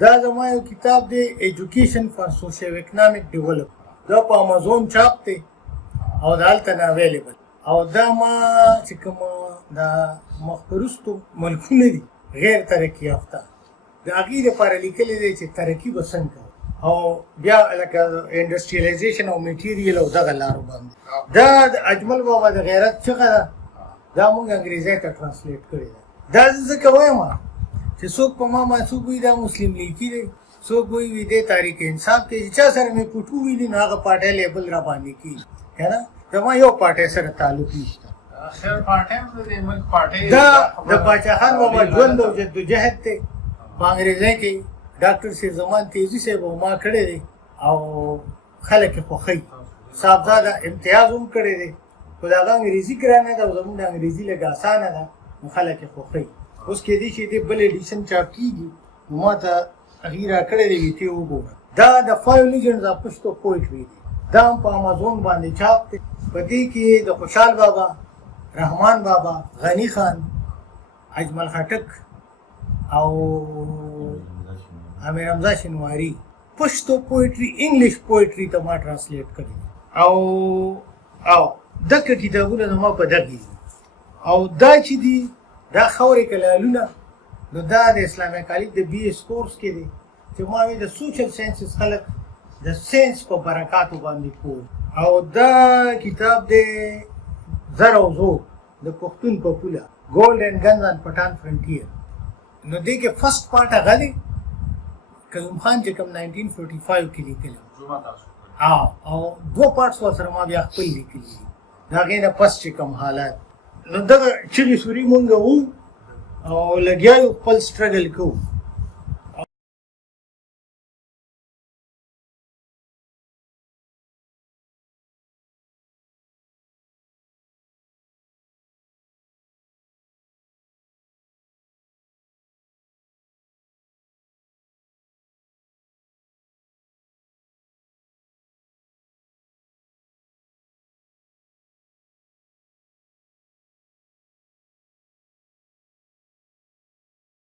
دا زما یو کتاب دی ایجوکیشن فار socioeconomic development. دا په امازون چاپ دی او دا هلته نه اویلیبل. او دا ما چې کوم دا مخکرستو ملکونه دي غیر ترقي یافته د هغې دپاره لیکلی دی چې ترقي به څنګه او بیا لکه انډسټریالایزیشن او میټیریل او دغه لارو باندې. دا د اجمل بابا د غیرت چغه ده، دا مونږ انګریزۍ ته ټرانسلیټ کړې ده. دا زه ځکه وایم چې څوک په ما څوک وایي دا مسلم لیکي دی، څوک وایي دی تاریخ انصاف دی، چې چا سره مې پټو ویلي نو هغه پارټۍ لیبل را باندې کېږي که نه. زما یو پارټۍ سره تعلق نشته. دا د باچا خان بابا ژوند او جدوجهد دی په انګریزۍ کې. ډاکټر سید زمان تیزي صاحب او ما کړی دی او خلک یې خوښوي. صاحبزاده امتیاز هم کړی دی، خو د هغه انګریزي ګرانه ده او زموږ د انګریزي لږ اسانه ده نو خلک یې خوښوي. اوس کېدای شي دې بل ایډیشن چاپ کېږي نو ما ته هغې راکړی دی، ویې ته وګوره. دا د 5 لیجنډز آف پښتو پویټري دی، دا هم په امازون باندې چاپ دی. په دې کې د خوشحال بابا، رحمان بابا، غني خان، اجمل خټک او امیر حمزه شینواري پښتو پویټري انګلیش پویټري ته ما ټرانسلیټ کړی او دغه کتابونه زما په دغه دي. او دا چې دي دا خاورې کلالونه نو دا د اسلامي کالج د بي ایس کورس کې دي چې ما وی د سوشل ساینسز خلک د ساینس په برکاتو باندې کوي. او دا کتاب دی زر او زور د پښتون په پوله ګولډ اینډ ګنز ان پټان فرنټیر. نو دې کې فرست پارټ هغه دی قیوم خان چې کوم 1945 کې لیکلی او 2 پارټس ورسره ما بیا خپل لیکلي دي د هغې نه پس چې کوم حالات. نو دغه چغې سوري مونږ وو او لګیا یو خپل سټرګل کوو.